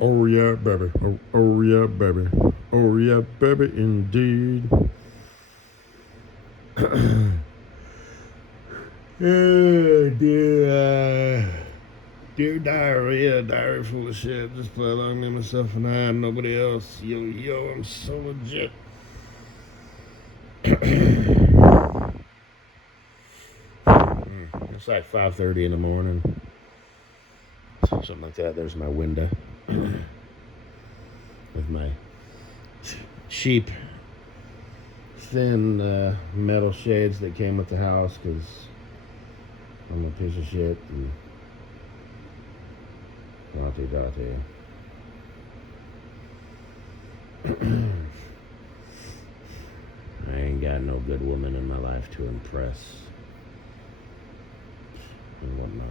Oh yeah, baby. Oh yeah, baby. Oh yeah, baby, indeed. Oh dear diarrhea, diary full of shit. Just play along to myself and I, and nobody else. Yo, I'm so legit. It's like 5:30 in the morning, something like that. There's my window with my cheap, thin metal shades that came with the house because I'm a piece of shit. And Dotty. I ain't got no good woman in my life to impress and whatnot,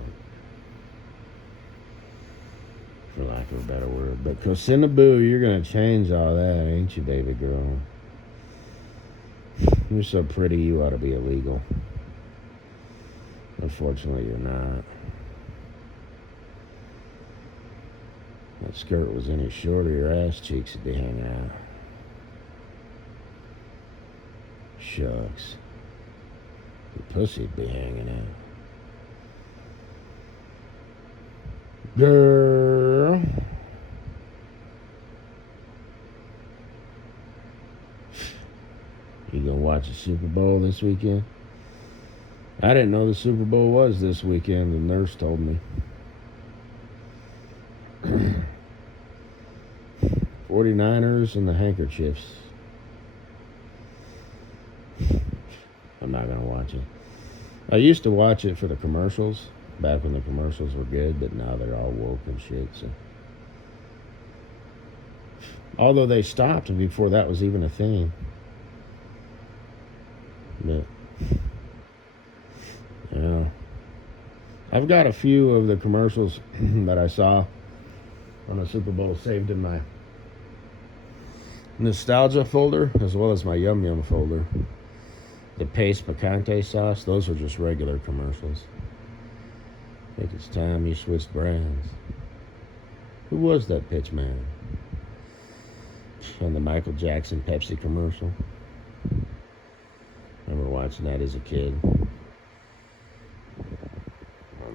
for lack of a better word. But Cocinaboo, you're gonna change all that, ain't you, baby girl? You're so pretty, you ought to be illegal. Unfortunately, you're not. That skirt was any shorter, your ass cheeks would be hanging out. Shucks. Your pussy'd be hanging out. Girl. You gonna watch the Super Bowl this weekend? I didn't know the Super Bowl was this weekend. The nurse told me. 49ers and the handkerchiefs. I'm not gonna watch it. I used to watch it for the commercials, back when the commercials were good, but now they're all woke and shit, so. Although they stopped before that was even a thing. But, yeah. I've got a few of the commercials that I saw on the Super Bowl saved in my nostalgia folder, as well as my Yum Yum folder. The Pace Picante sauce, those are just regular commercials. I think it's time you switched brands. Who was that pitch man? On the Michael Jackson Pepsi commercial. Remember watching that as a kid on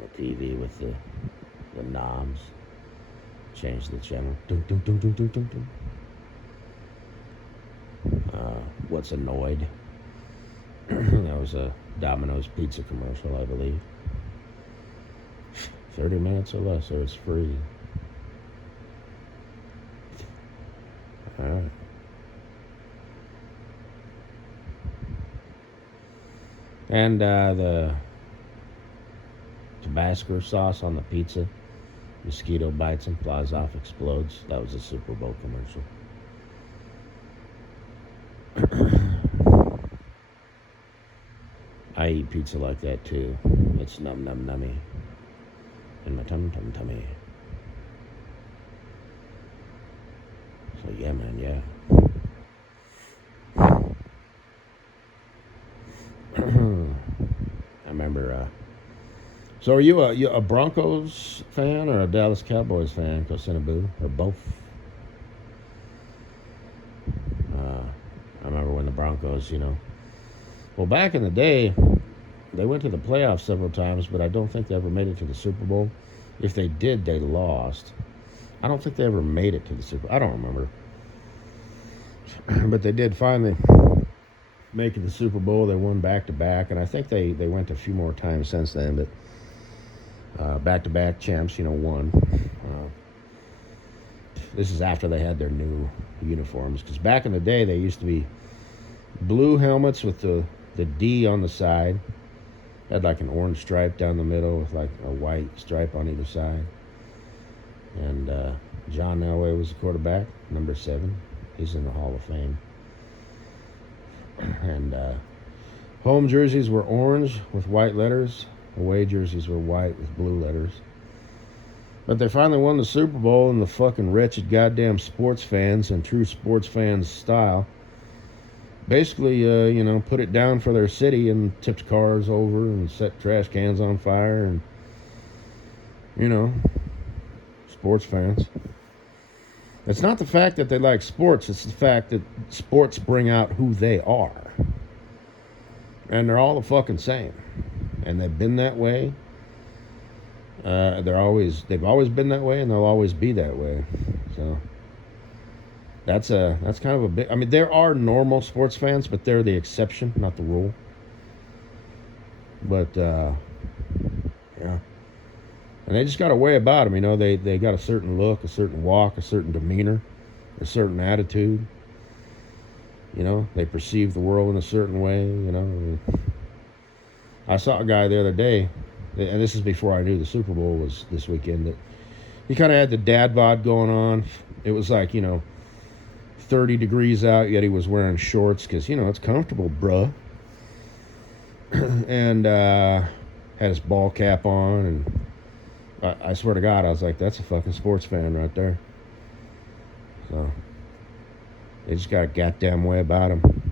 the TV with the knobs. Change the channel. Dun, dun, dun, dun, dun, dun, dun. What's Annoyed? That was a Domino's pizza commercial, I believe. 30 minutes or less, so it's free. Alright. And the Tabasco sauce on the pizza. Mosquito bites and flies off, explodes. That was a Super Bowl commercial. I eat pizza like that too. It's num num nummy in my tummy. So yeah, man, yeah. I remember. So are you a Broncos fan or a Dallas Cowboys fan, Cocinaboo, or both? I remember when the Broncos, well, back in the day, they went to the playoffs several times, but I don't think they ever made it to the Super Bowl. If they did, they lost. I don't think they ever made it to the Super Bowl. I don't remember. But they did finally make it to the Super Bowl. They won back-to-back, and I think they went a few more times since then, but back-to-back champs, won. This is after they had their new uniforms, because back in the day, they used to be blue helmets with the D on the side. Had like an orange stripe down the middle with like a white stripe on either side. And John Elway was the quarterback, number 7. He's in the Hall of Fame. And home jerseys were orange with white letters. Away jerseys were white with blue letters. But they finally won the Super Bowl, and the fucking wretched goddamn sports fans, in true sports fans style, basically, put it down for their city and tipped cars over and set trash cans on fire and, sports fans. It's not the fact that they like sports. It's the fact that sports bring out who they are. And they're all the fucking same. And they've been that way. They've always been that way, and they'll always be that way. So that's kind of a big. I mean, there are normal sports fans, but they're the exception, not the rule. But yeah, and they just got a way about them. You know, they got a certain look, a certain walk, a certain demeanor, a certain attitude. You know, they perceive the world in a certain way. You know, I saw a guy the other day. And this is before I knew the Super Bowl was this weekend, that he kind of had the dad bod going on. It was like, 30 degrees out, yet he was wearing shorts because, it's comfortable, bruh. And had his ball cap on. And I swear to God, I was like, that's a fucking sports fan right there. So they just got a goddamn way about him.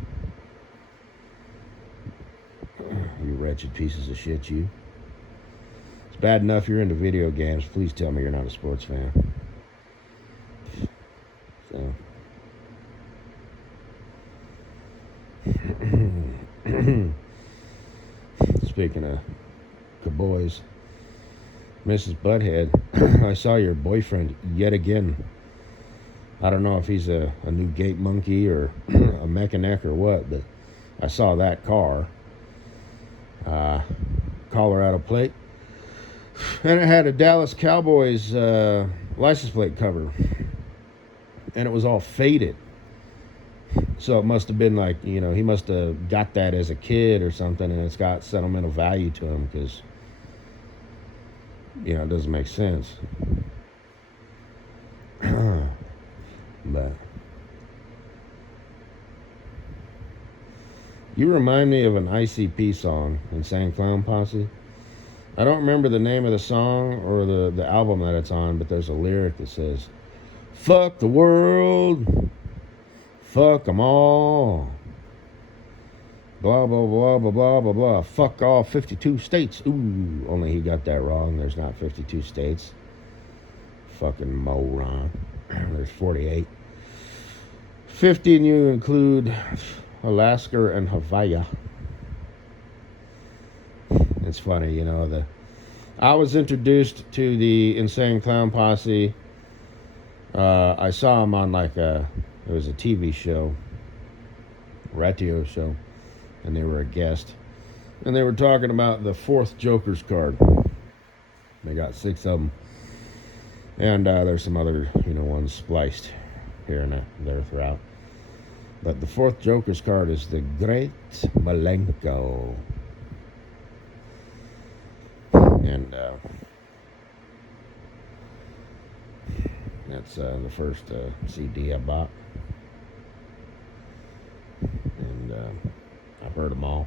You wretched pieces of shit, you. Bad enough you're into video games. Please tell me you're not a sports fan. So. Speaking of cowboys, Mrs. Butthead, I saw your boyfriend yet again. I don't know if he's a new gate monkey or a mechanic or what, but I saw that car. Colorado plate. And it had a Dallas Cowboys license plate cover. And it was all faded. So it must have been like, he must have got that as a kid or something, and it's got sentimental value to him because, it doesn't make sense. But you remind me of an ICP song, Insane Clown Posse. I don't remember the name of the song or the album that it's on, but there's a lyric that says, "Fuck the world, fuck them all, blah, blah, blah, blah, blah, blah, blah, fuck all 52 states. Ooh, only he got that wrong. There's not 52 states. Fucking moron. There's 48. 50, and you include Alaska and Hawaii. It's funny, I was introduced to the Insane Clown Posse. I saw him on it was a TV show, radio show, and they were a guest. And they were talking about the fourth Joker's card. They got 6 of them. And there's some other, ones spliced here and there throughout. But the fourth Joker's card is the Great Malenko. And that's the first CD I bought. And I've heard them all.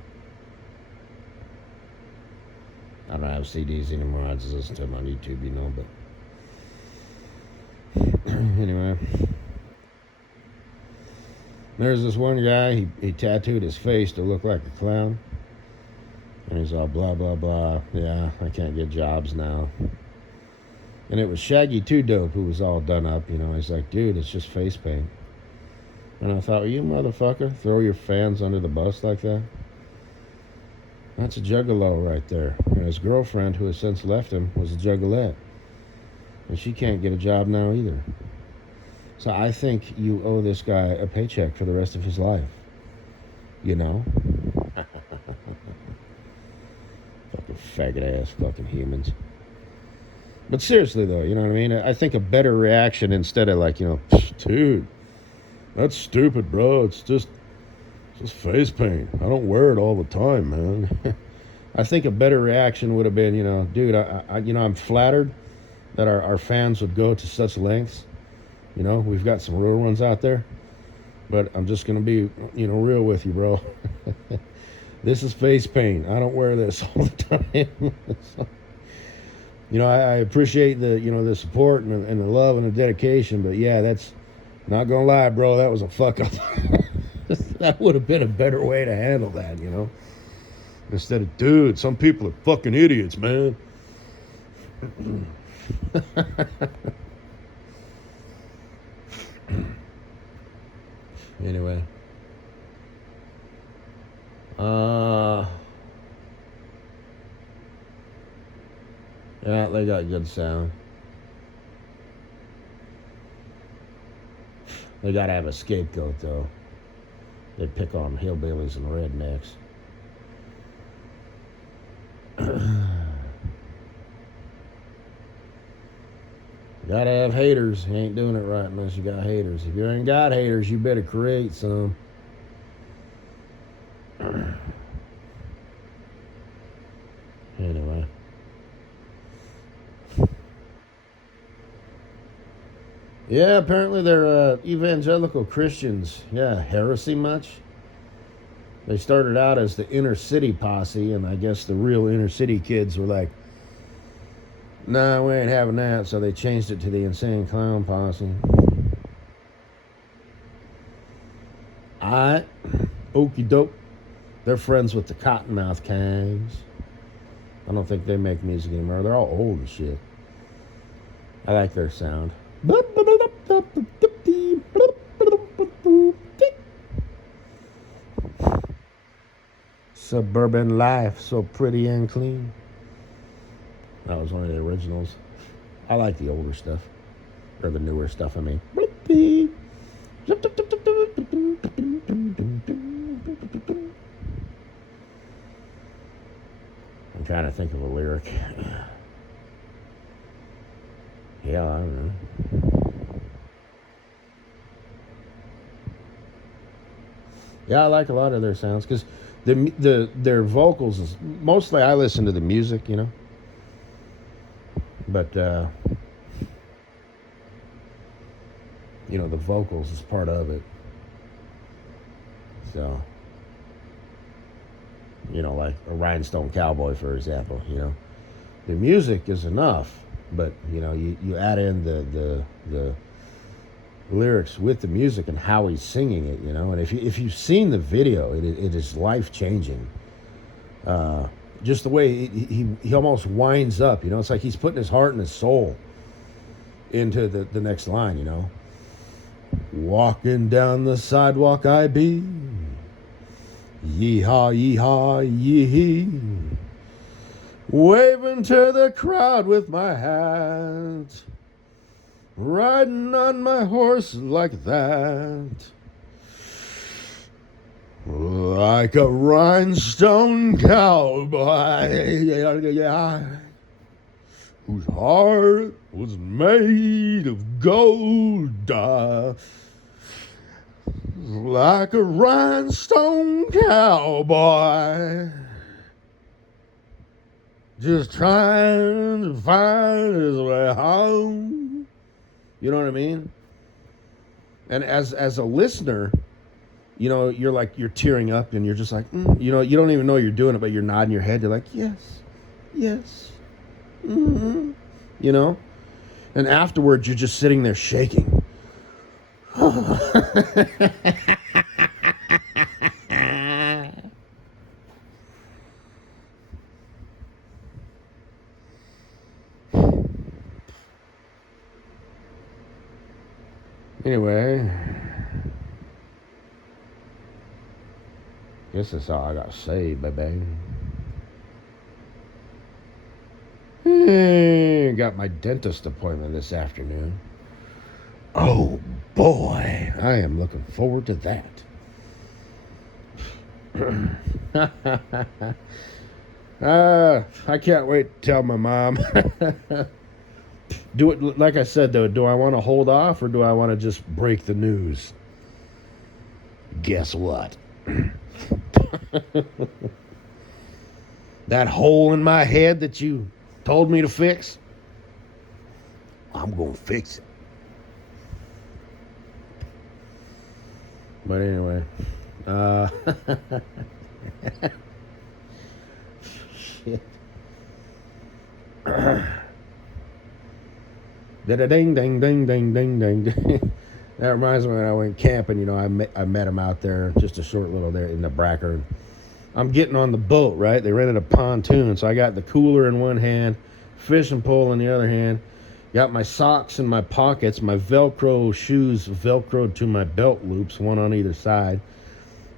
I don't have CDs anymore. I just listen to them on YouTube, but anyway. There's this one guy, he tattooed his face to look like a clown. And he's all blah, blah, blah. Yeah, I can't get jobs now. And it was Shaggy 2 Dope who was all done up, He's like, dude, it's just face paint. And I thought, well, you motherfucker, throw your fans under the bus like that? That's a juggalo right there. And his girlfriend, who has since left him, was a juggalette. And she can't get a job now either. So I think you owe this guy a paycheck for the rest of his life. Fucking faggot ass fucking humans. But seriously though, you know what I mean? I think a better reaction instead of like, dude, that's stupid, bro. It's just face paint. I don't wear it all the time, man. I think a better reaction would have been, dude, I'm flattered that our fans would go to such lengths. We've got some real ones out there. But I'm just going to be, real with you, bro. This is face paint. I don't wear this all the time. So, I appreciate the support and the love and the dedication. But yeah, that's not going to lie, bro. That was a fuck up. That would have been a better way to handle that, Instead of, dude, some people are fucking idiots, man. Anyway. Yeah, they got good sound. They gotta have a scapegoat, though. They pick on hillbillies and rednecks. Gotta have haters. You ain't doing it right unless you got haters. If you ain't got haters, you better create some. Anyway. Yeah, apparently they're evangelical Christians. Yeah, heresy much? They started out as the inner city posse, and I guess the real inner city kids were like, nah, we ain't having that, so they changed it to the insane clown posse. Alright, okie doke. They're friends with the Cottonmouth Kings. I don't think they make music anymore. They're all old and shit. I like their sound. Suburban life, so pretty and clean. That was one of the originals. I like the older stuff. Or the newer stuff, I mean. I'm trying to think of a lyric. Yeah, I don't know. Yeah, I like a lot of their sounds because their vocals is mostly I listen to the music, you know. But you know, the vocals is part of it. So, you know, like a Rhinestone-Cowboy, for example, you know. The music is enough, but you know, you add in the lyrics with the music and how he's singing it, you know. And if you've seen the video, it is life changing. Just the way he almost winds up, you know. It's like he's putting his heart and his soul into the next line, you know. Walking down the sidewalk I be, yee-haw, yee-haw, yee-hee, waving to the crowd with my hat, riding on my horse like that, like a rhinestone cowboy, whose heart was made of gold, like a rhinestone cowboy, just trying to find his way home. You know what I mean? And as a listener, you know, you're tearing up and you're just like, you know, you don't even know you're doing it, but you're nodding your head. You're like, yes, yes, mm-hmm. You know? And afterwards, you're just sitting there shaking. Anyway, guess that's all I got to say, baby. Got my dentist appointment this afternoon. Oh boy, I am looking forward to that. I can't wait to tell my mom. Do it like I said though. Do I want to hold off or do I want to just break the news? Guess what? That hole in my head that you told me to fix, I'm gonna fix it. But anyway, shit. Ding, ding, ding, ding, ding, ding. That reminds me when I went camping. You know, I met him out there, just a short little there in the Bracker. I'm getting on the boat, right? They rented a pontoon, so I got the cooler in one hand, fishing pole in the other hand. Got my socks in my pockets, my Velcro shoes Velcroed to my belt loops, one on either side.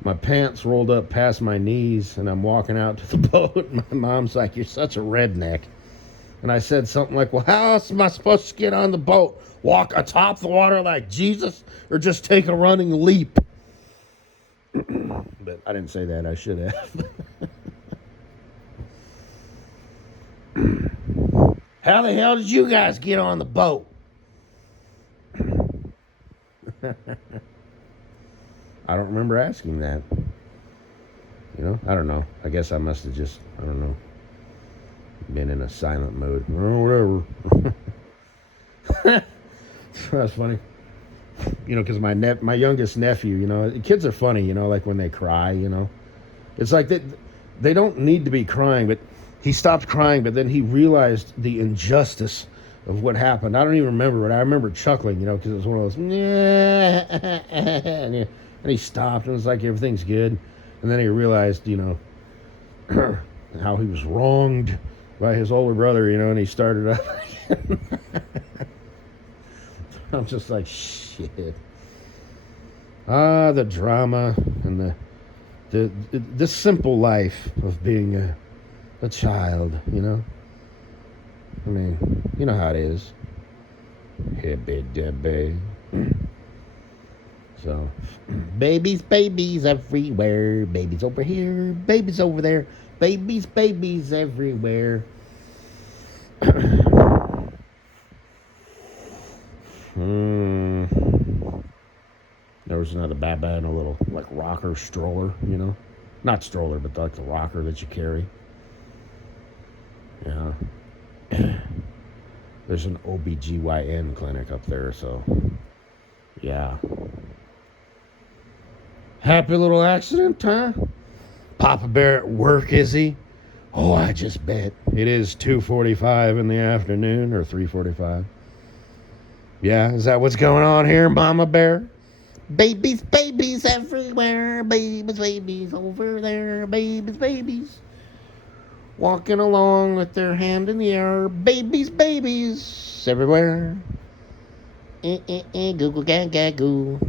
My pants rolled up past my knees, and I'm walking out to the boat. My mom's like, "You're such a redneck." And I said something like, "Well, how else am I supposed to get on the boat? Walk atop the water like Jesus, or just take a running leap?" But I didn't say that. I should have. How the hell did you guys get on the boat? I don't remember asking that. You know, I don't know. I guess I must have just, I don't know, been in a silent mode. Oh, whatever. That's funny. You know, because my youngest nephew, you know, kids are funny, you know, like when they cry, you know. It's like they don't need to be crying, but he stopped crying, but then he realized the injustice of what happened. I don't even remember it. I remember chuckling, you know, because it was one of those, and he stopped, and it was like, everything's good. And then he realized, you know, how he was wronged by his older brother, you know, and he started up again. I'm just like, shit. Ah, the drama and the simple life of being a child, you know. I mean, you know how it is. Hippy dippy. So, babies everywhere. Babies over here. Babies over there. Babies everywhere. There was another Baba in a little, like, rocker stroller, you know? Not stroller, but like the rocker that you carry. Yeah. There's an OBGYN clinic up there, so yeah. Happy little accident, huh? Papa Bear at work, is he? Oh, I just bet. It is 2:45 in the afternoon, or 3:45. Yeah, is that what's going on here, Mama Bear? Babies everywhere. Babies over there. Babies. Walking along with their hand in the air. Babies everywhere. Goo goo goo.